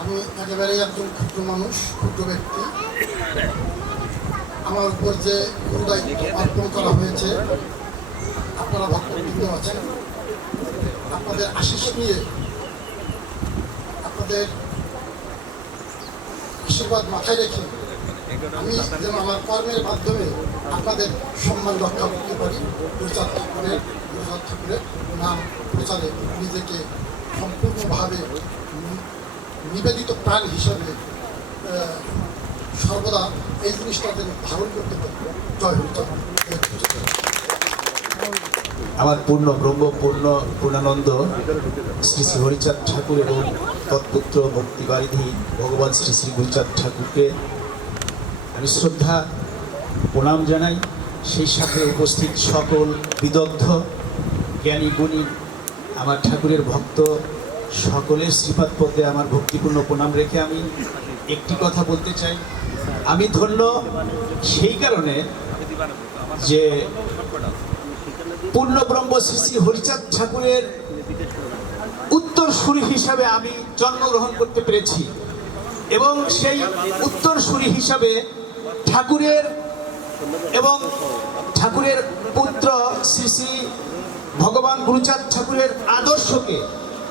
আমি একেবারে একজন ক্ষুদ্র মানুষ, ক্ষুদ্র ব্যক্তি। আমার উপর যে গুরু দায়িত্ব অর্পণ করা হয়েছে, আপনারা ভক্তবৃন্দ আছেন। আপনাদের আশিস নিয়ে, আপনাদের আশীর্বাদ মাথায় রেখে আমি যেন আমার কর্মের মাধ্যমে আপনাদের সম্মান রক্ষা করতে পারি। গুরুচাঁদ ঠাকুরের গুরুচাঁদ ঠাকুরের নাম প্রচারে নিজেকে সম্পূর্ণভাবে নিবেদিত প্রাণ হিসাবে সর্বদা এই জিনিসটা ধারণ করতে পারি জয় আমার পূর্ণ ব্রহ্ম, পূর্ণ পূর্ণানন্দ, শ্রী শ্রী হরিচাঁদ ঠাকুর এবং তৎপুত্র ভক্তিবারিধি ভগবান শ্রী শ্রী হরিচাঁদ ঠাকুরকে আমি শ্রদ্ধা, প্রণাম জানাই। সেই সাথে উপস্থিত সকল বিদগ্ধ, জ্ঞানী, গুণী, আমার ঠাকুরের ভক্ত সকলের শ্রীপাদ পদে আমার ভক্তিপূর্ণ প্রণাম রেখে আমি একটি কথা বলতে চাই। আমি ধন্য সেই কারণে যে পূর্ণব্রহ্ম শ্রী শ্রী হরিচাঁদ ঠাকুরের উত্তরসূরি হিসাবে আমি জন্মগ্রহণ করতে পেরেছি এবং সেই উত্তরসূরি হিসাবে ঠাকুরের এবং ঠাকুরের পুত্র শ্রী শ্রী ভগবান গুরুচাঁদ ঠাকুরের আদর্শকে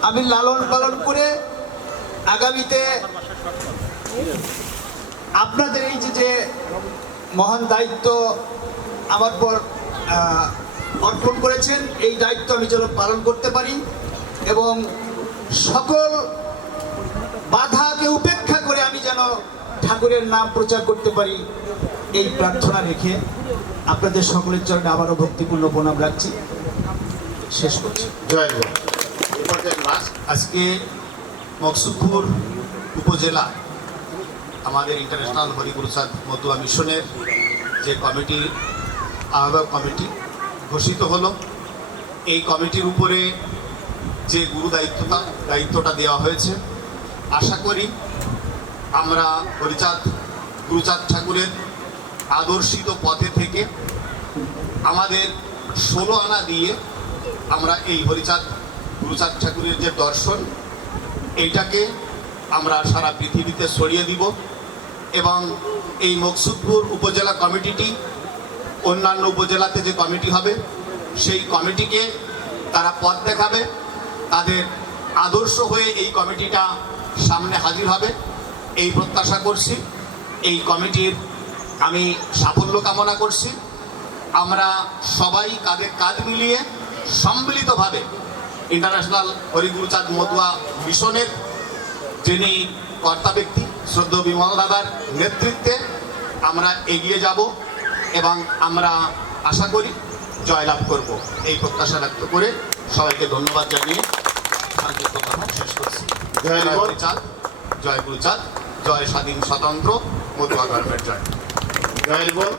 আমি লালন পালন করে আগামীতে আপনাদের এই যে মহান দায়িত্ব আমার পর অর্পণ করেছেন, এই দায়িত্ব আমি যেন পালন করতে পারি এবং সকল বাধাকে উপেক্ষা করে আমি যেন ঠাকুরের নাম প্রচার করতে পারি, এই প্রার্থনা রেখে আপনাদের সকলের চরণে আবারও ভক্তিপূর্ণ প্রণাম রাখছি। শেষ করছি। জয় গুরু এ পর্যায়ে লাস্ট আজকে মকসুদপুর উপজেলা, আমাদের ইন্টারন্যাশনাল হরিগুরুচাঁদ মতুয়া মিশনের যে কমিটি, আহ্বায়ক কমিটি ঘোষিত হলো। এই কমিটির উপরে যে গুরু দায়িত্বটা দায়িত্বটা দেওয়া হয়েছে। আশা করি আমরা হরিচাঁদ, গুরুচাঁদ ঠাকুরের আদর্শিত পথে থেকে আমাদের ষোলো আনা দিয়ে আমরা এই হরিচাঁদ গুরুচাঁদ ঠাকুরের যে দর্শন, এইটাকে আমরা সারা পৃথিবীতে ছড়িয়ে দিব এবং এই মকসুদপুর উপজেলা কমিটিটি, অন্যান্য উপজেলাতে যে কমিটি হবে, সেই কমিটিকে তারা পথ দেখাবে, তাদের আদর্শ হয়ে এই কমিটিটা সামনে হাজির হবে। এই প্রত্যাশা করছি, এই কমিটির আমি সাফল্য কামনা করছি। আমরা সবাই কাঁধে কাঁধ মিলিয়ে সম্মিলিতভাবে ইন্টারন্যাশনাল হরিগুরুচাঁদ মতুয়া মিশনের যিনি কর্তা ব্যক্তি শ্রদ্ধ বিমল দাদার নেতৃত্বে আমরা এগিয়ে যাব এবং আমরা আশা করি জয়লাভ করব। এই প্রত্যাশা ব্যক্ত করে সবাইকে ধন্যবাদ জানিয়ে শেষ করছি। জয় জয় গুরু। হরিচাঁদ জয় গুরুচাঁদ জয় স্বাধীন স্বতন্ত্র মতুয়া ধর্মের জয়। জয় বল